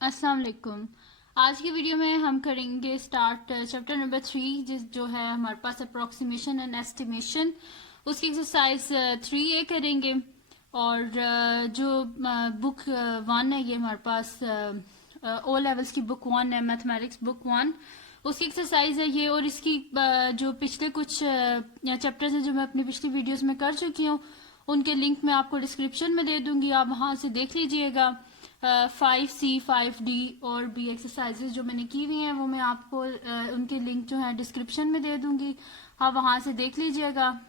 अस्सलाम वालेकुम। आज की वीडियो में हम करेंगे स्टार्ट चैप्टर नंबर 3 जो है हमारे पास अप्रोक्सीमेशन एंड एस्टिमेशन। उसकी एक्सरसाइज 3A करेंगे। और जो बुक 1 है, ये हमारे पास ओ लेवल्स की बुक 1 है, मैथमेटिक्स बुक 1, उसकी एक्सरसाइज है ये। और इसकी जो पिछले कुछ चैप्टर्स हैं जो मैं अपनी पिछली वीडियोस में कर चुकी हूँ, उनके लिंक मैं आपको डिस्क्रिप्शन में दे दूंगी, आप वहां से देख लीजिएगा। 5C 5D और भी एक्सरसाइजेज जो मैंने की हुई हैं वो मैं आपको उनके लिंक जो है डिस्क्रिप्शन में दे दूंगी, आप वहां से देख लीजिएगा।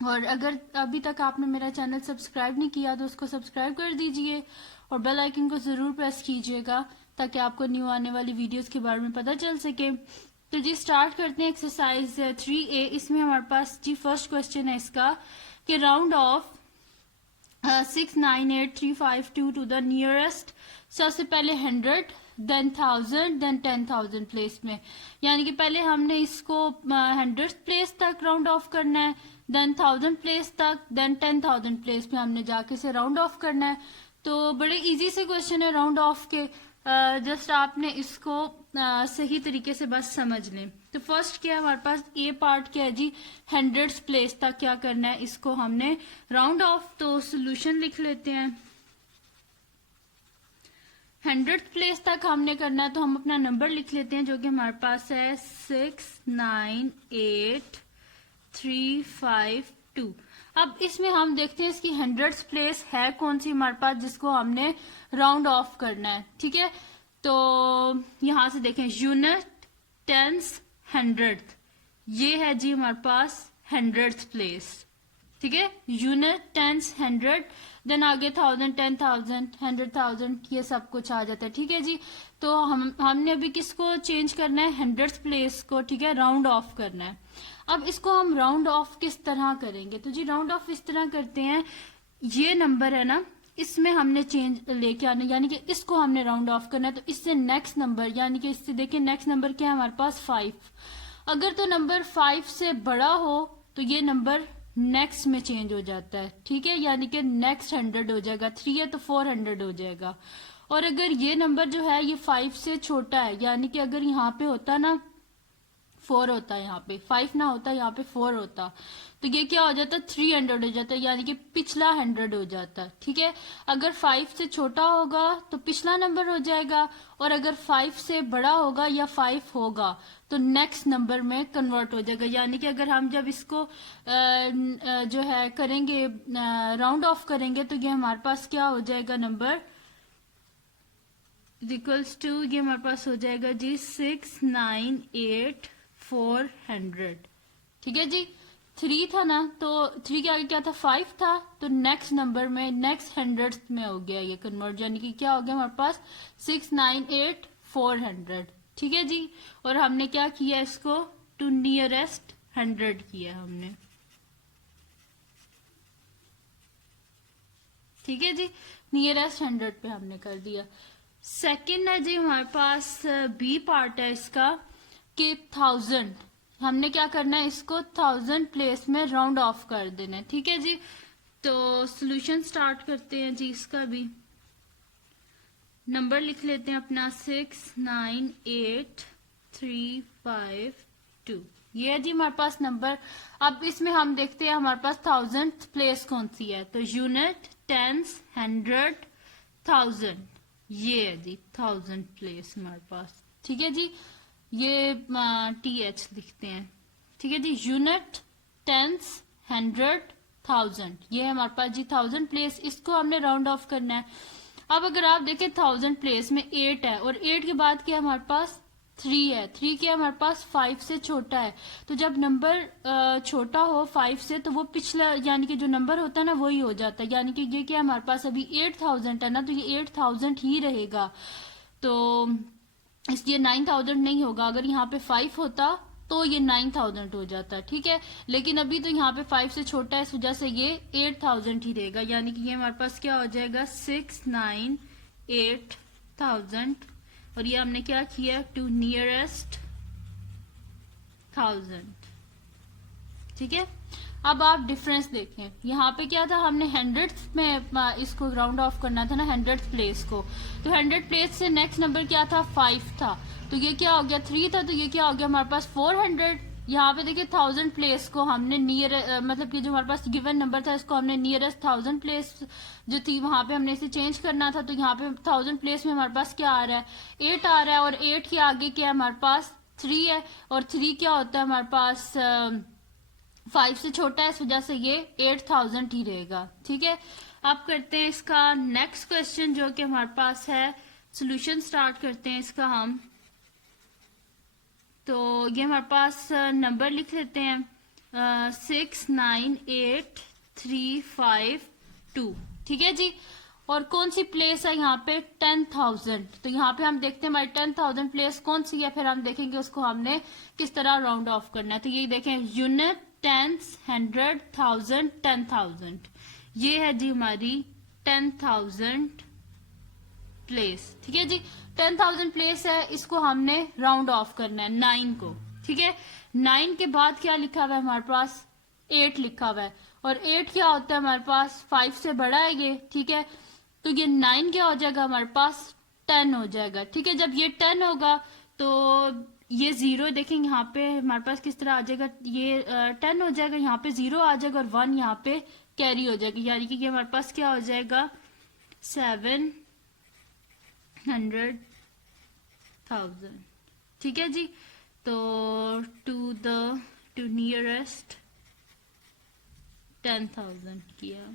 और अगर अभी तक आपने मेरा चैनल सब्सक्राइब नहीं किया तो उसको सब्सक्राइब कर दीजिए और बेल आइकन को जरूर प्रेस कीजिएगा ताकि आपको न्यू आने वाली वीडियोस के बारे में पता चल सके। तो जी स्टार्ट करते हैं एक्सरसाइज 3A। इसमें हमारे पास जी फर्स्ट क्वेश्चन है इसका कि round off 698,352 to the nearest. सबसे पहले 100, देन 1000, देन 10,000 प्लेस में, यानी कि पहले हमने इसको 100 प्लेस तक राउंड ऑफ करना है, देन 1000 प्लेस तक, देन 10,000 प्लेस में हमने जाके से राउंड ऑफ करना है। तो बड़े इजी से क्वेश्चन है राउंड ऑफ के, जस्ट आपने इसको सही तरीके से बस समझ लें। तो फर्स्ट क्या है हमारे पास, ए पार्ट क्या है जी, 100 प्लेस तक क्या करना है, इसको हमने राउंड ऑफ। तो सोल्यूशन लिख लेते हैं। 100 प्लेस तक हमने करना है तो हम अपना नंबर लिख लेते हैं जो कि हमारे पास है 698,352। अब इसमें हम देखते हैं इसकी 100 प्लेस है कौन सी हमारे पास जिसको हमने राउंड ऑफ करना है। ठीक है, तो यहां से देखें यूनिट, टेंस, 100, ये है जी हमारे पास 100 प्लेस। ठीक है, यूनिट, टेंस, 100, देन आगे 1000, 10,000, 100,000, ये सब कुछ आ जाता है। ठीक है जी, तो हमने अभी किसको चेंज करना है, 100 प्लेस को। ठीक है, राउंड ऑफ करना है। अब इसको हम राउंड ऑफ किस तरह करेंगे, तो जी राउंड ऑफ इस तरह करते हैं, ये नंबर है ना, इसमें हमने चेंज लेके आना, यानी कि इसको हमने राउंड ऑफ करना है। तो इससे नेक्स्ट नंबर, यानी कि इससे देखिए नेक्स्ट नंबर क्या है हमारे पास 5। अगर तो नंबर 5 से बड़ा हो तो ये नंबर नेक्स्ट में चेंज हो जाता है। ठीक है, यानी कि नेक्स्ट 100 हो जाएगा, 3 है तो 400 हो जाएगा। और अगर ये नंबर जो है ये 5 से छोटा है, यानी कि अगर यहाँ पे होता ना 4 होता, यहाँ पे 5 ना होता, यहाँ पे 4 होता, तो ये क्या हो जाता, 300 हो जाता है, यानी कि पिछला 100 हो जाता। ठीक है, अगर 5 से छोटा होगा तो पिछला नंबर हो जाएगा, और अगर 5 से बड़ा होगा या 5 होगा तो नेक्स्ट नंबर में कन्वर्ट हो जाएगा। यानी कि अगर हम जब इसको जो है करेंगे राउंड ऑफ करेंगे तो ये हमारे पास क्या हो जाएगा, नंबर इक्वल्स टू, ये हमारे पास हो जाएगा जी 698,400। ठीक है जी, 3 था ना, तो 3 के आगे क्या था, 5 था, तो नेक्स्ट नंबर में नेक्स्ट 100 में हो गया ये कन्वर्ट, यानी कि क्या हो गया हमारे पास 698,400। ठीक है जी, और हमने क्या किया, इसको टू नियरेस्ट 100 किया हमने। ठीक है जी, नियरेस्ट 100 पे हमने कर दिया। सेकंड है जी हमारे पास बी पार्ट है इसका कि 1000, हमने क्या करना है, इसको 1000 प्लेस में राउंड ऑफ कर देना है। ठीक है जी, तो सॉल्यूशन स्टार्ट करते हैं जी। इसका भी नंबर लिख लेते हैं अपना 698,352, ये है जी हमारे पास नंबर। अब इसमें हम देखते हैं हमारे पास 1000 प्लेस कौन सी है, तो यूनिट, टेंस, 100, 1000, ये है जी 1000 प्लेस हमारे पास। ठीक है जी, ये TH लिखते हैं। ठीक है जी, यूनिट, टेंस, 100, 1000, ये है हमारे पास जी 1000 प्लेस, इसको हमने राउंड ऑफ करना है। अब अगर आप देखें 1000 प्लेस में 8 है, और 8 के बाद क्या हमारे पास 3 है, 3 क्या हमारे पास 5 से छोटा है। तो जब नंबर छोटा हो 5 से तो वो पिछला, यानी कि जो नंबर होता है ना वही हो जाता है, यानी कि ये क्या हमारे पास अभी 8000 है ना, तो ये 8000 ही रहेगा, तो इसलिए 9000 नहीं होगा। अगर यहाँ पे 5 होता तो ये 9000 हो जाता। ठीक है, लेकिन अभी तो यहाँ पे 5 से छोटा है, इस वजह से ये 8000 ही रहेगा, यानी कि ये हमारे पास क्या हो जाएगा 698,000, और ये हमने क्या किया, टू नियरेस्ट 1000। ठीक है, अब आप डिफरेंस देखें, यहाँ पे क्या था, हमने हंड्रेड्स में इसको राउंड ऑफ करना था ना, 100th प्लेस को। तो 100 प्लेस से नेक्स्ट नंबर क्या था, 5 था। तो ये क्या हो गया, 3 था, तो ये क्या हो गया हमारे पास 400। यहाँ पे देखिए 1000 प्लेस को हमने नियर, मतलब कि जो हमारे पास गिवन नंबर था इसको हमने नियरेस्ट 1000 प्लेस जो थी वहां पे हमने इसे चेंज करना था। तो यहाँ पे 1000 प्लेस में हमारे पास क्या आ रहा है, 8 आ रहा है, और 8 के आगे क्या है हमारे पास 3 है, और 3 क्या होता है हमारे पास 5 से छोटा है, इस वजह से ये 8000 ही रहेगा। ठीक है, अब करते हैं इसका नेक्स्ट क्वेश्चन जो कि हमारे पास है, सोल्यूशन स्टार्ट करते हैं इसका हम। तो ये हमारे पास नंबर लिख लेते हैं 6988352। ठीक है जी, और कौन सी प्लेस है यहाँ पे, 10,000। तो यहाँ पे हम देखते हैं हमारी 10,000 प्लेस कौन सी है, फिर हम देखेंगे उसको हमने किस तरह राउंड ऑफ करना है। तो ये देखें, यूनिट, टेंस, 100, 1000, 10,000, ये है जी हमारी 10,000 प्लेस। ठीक है जी, 10,000 प्लेस है, इसको हमने राउंड ऑफ करना है 9 को। ठीक है, 9 के बाद क्या लिखा हुआ है हमारे पास, 8 लिखा हुआ है, और 8 क्या होता है हमारे पास 5 से बड़ा है ये। ठीक है, तो ये 9 क्या हो जाएगा हमारे पास 10 हो जाएगा। ठीक है, जब ये 10 होगा तो ये 0 देखेंगे यहाँ पे हमारे पास किस तरह आ जाएगा, ये 10 हो जाएगा, यहाँ पे 0 आ जाएगा और 1 यहाँ पे कैरी हो जाएगी, यानी कि ये हमारे पास क्या हो जाएगा 700,000। ठीक है जी, तो टू नियरेस्ट 10,000 किया।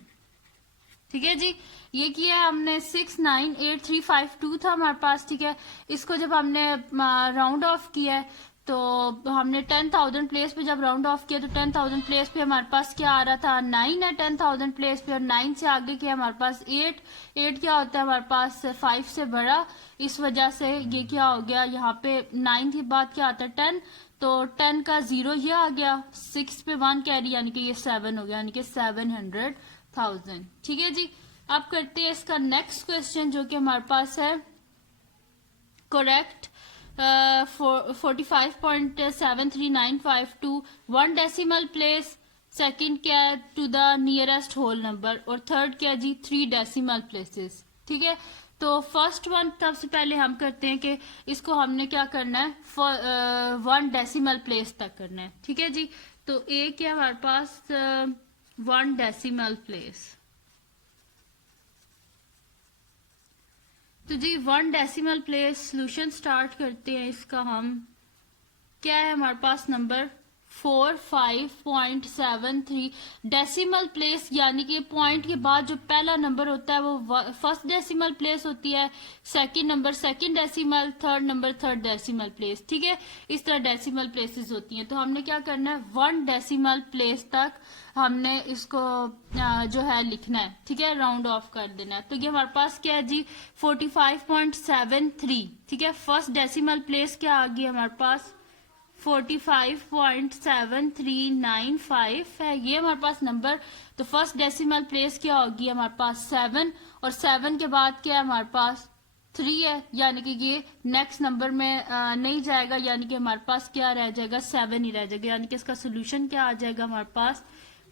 ठीक है जी, ये किया हमने। 698,352 था हमारे पास। ठीक है, इसको जब हमने राउंड ऑफ किया है तो हमने 10,000 प्लेस पे जब राउंड ऑफ किया तो 10,000 प्लेस पे हमारे पास क्या आ रहा था, 9 है 10,000 प्लेस पे, और 9 से आगे क्या हमारे पास 8 क्या होता है हमारे पास 5 से बड़ा, इस वजह से ये क्या हो गया, यहाँ पे 9 के बाद क्या आता है 10, तो 10 का 0 ये आ गया, 6 पे 1 कैरी, यानी कि ये 7 हो गया, यानी कि 700,000। ठीक है जी, अब करते हैं इसका नेक्स्ट क्वेश्चन जो कि हमारे पास है करेक्ट 45.73952 1 डेसिमल प्लेस, सेकंड क्या है to the nearest whole number, और थर्ड क्या है जी 3 डेसिमल प्लेसेस। ठीक है, तो फर्स्ट वन सबसे पहले हम करते हैं कि इसको हमने क्या करना है 1 डेसिमल प्लेस तक करना है। ठीक है जी, तो ए क्या हमारे पास 1 डेसिमल प्लेस। तो जी 1 डेसिमल प्लेस सोल्यूशन स्टार्ट करते हैं इसका हम। क्या है हमारे पास नंबर 45.73 डेसिमल प्लेस, यानी कि पॉइंट के बाद जो पहला नंबर होता है वो फर्स्ट डेसिमल प्लेस होती है, second number second decimal, third number third decimal place. ठीक है, इस तरह डेसिमल प्लेसेस होती हैं। तो हमने क्या करना है 1 डेसिमल प्लेस तक हमने इसको जो है लिखना है। ठीक है, राउंड ऑफ कर देना है। तो ये हमारे पास क्या है जी 45.73। ठीक है, फर्स्ट डेसिमल प्लेस क्या आ गई हमारे पास 45.7395 है, ये हमारे पास नंबर। तो फर्स्ट डेसिमल प्लेस क्या होगी हमारे पास 7, और 7 के बाद क्या है हमारे पास 3 है, यानी कि ये नेक्स्ट नंबर में नहीं जाएगा, यानी कि हमारे पास क्या रह जाएगा 7 ही रह जाएगा, यानी कि इसका सोल्यूशन क्या आ जाएगा हमारे पास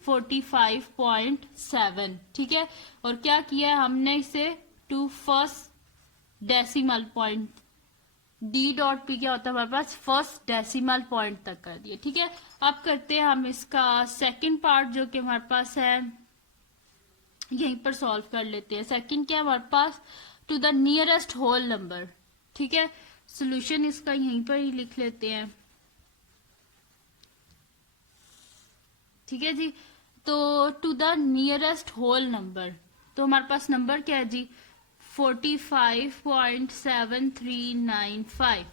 45.7। ठीक है, और क्या किया है हमने इसे to first decimal point, D dot P क्या होता है हमारे पास फर्स्ट डेसिमल पॉइंट तक कर दिया। ठीक है, अब करते हैं हम इसका सेकंड पार्ट जो कि हमारे पास है, यहीं पर सॉल्व कर लेते हैं। सेकंड क्या है हमारे पास to the nearest whole number. ठीक है, सोल्यूशन इसका यहीं पर ही लिख लेते हैं। ठीक है जी, तो to the nearest whole number, तो हमारे पास नंबर क्या है जी 45.7395।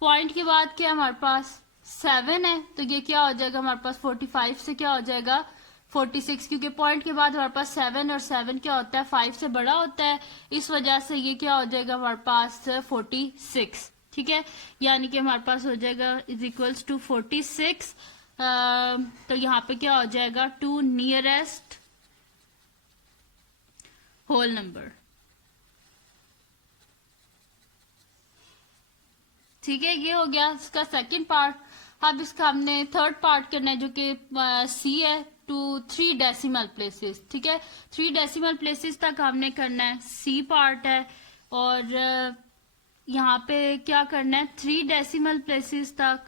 पॉइंट के बाद क्या हमारे पास 7 है, तो ये क्या हो जाएगा हमारे पास 45 से क्या हो जाएगा 46, क्योंकि पॉइंट के बाद हमारे पास 7 और 7 क्या होता है 5 से बड़ा होता है, इस वजह से ये क्या हो जाएगा हमारे पास 46। ठीक है, यानी कि हमारे पास हो जाएगा इज इक्वल्स टू 46। तो यहाँ पे क्या हो जाएगा टू नियरेस्ट होल नंबर। ठीक है, ये हो गया इसका सेकंड पार्ट। अब इसका हमने थर्ड पार्ट करना है जो कि सी है टू 3 डेसिमल प्लेसेस, ठीक है। 3 डेसिमल प्लेसेस तक हमने करना है, सी पार्ट है। और यहाँ पे क्या करना है, 3 डेसिमल प्लेसेस तक।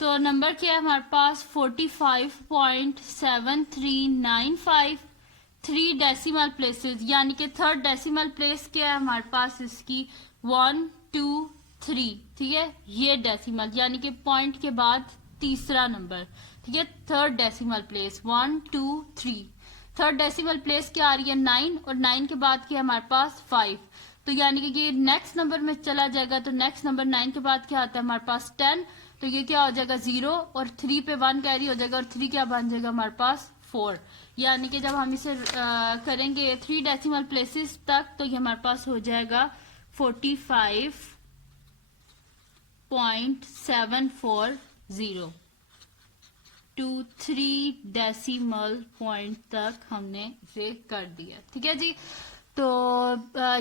तो नंबर क्या है हमारे पास 45.7395 3 डेसिमल प्लेसेस, यानी कि थर्ड डेसिमल प्लेस क्या है हमारे पास इसकी 1 2 3, ठीक है। ये डेसिमल यानी कि पॉइंट के बाद तीसरा नंबर, ठीक है। Third decimal place 1 2 3। Third decimal place क्या आ रही है 9, और 9 के बाद क्या है हमारे पास 5। तो यानी कि ये नेक्स्ट नंबर में चला जाएगा। तो नेक्स्ट नंबर 9 के बाद क्या आता है हमारे पास 10। तो ये क्या हो जाएगा 0, और 3 पे 1 कैरी हो जाएगा, और 3 क्या बन जाएगा हमारे पास 4। यानी कि जब हम इसे करेंगे 3 डेसिमल प्लेसेस तक, तो ये हमारे पास हो जाएगा 45.740 टू 3 डेसिमल पॉइंट तक हमने इसे कर दिया, ठीक है जी। तो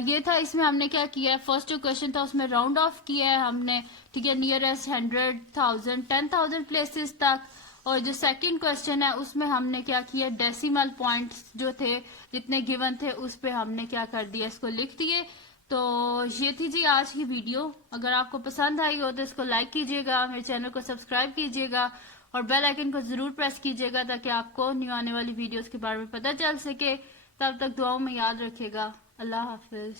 ये था, इसमें हमने क्या किया है, फर्स्ट जो क्वेश्चन था उसमें राउंड ऑफ किया है हमने, ठीक है, नियरेस्ट 100,000 10,000 प्लेसेस तक। और जो सेकंड क्वेश्चन है उसमें हमने क्या किया, डेसिमल पॉइंट्स जो थे जितने गिवन थे उस पे हमने क्या कर दिया, इसको लिख दिए। तो ये थी जी आज की वीडियो। अगर आपको पसंद आई हो तो इसको लाइक कीजिएगा, मेरे चैनल को सब्सक्राइब कीजिएगा, और बेल आइकन को जरूर प्रेस कीजिएगा ताकि आपको न्यू आने वाली वीडियोस के बारे में पता चल सके। तब तक दुआओं में याद रखिएगा। अल्लाह हाफिज।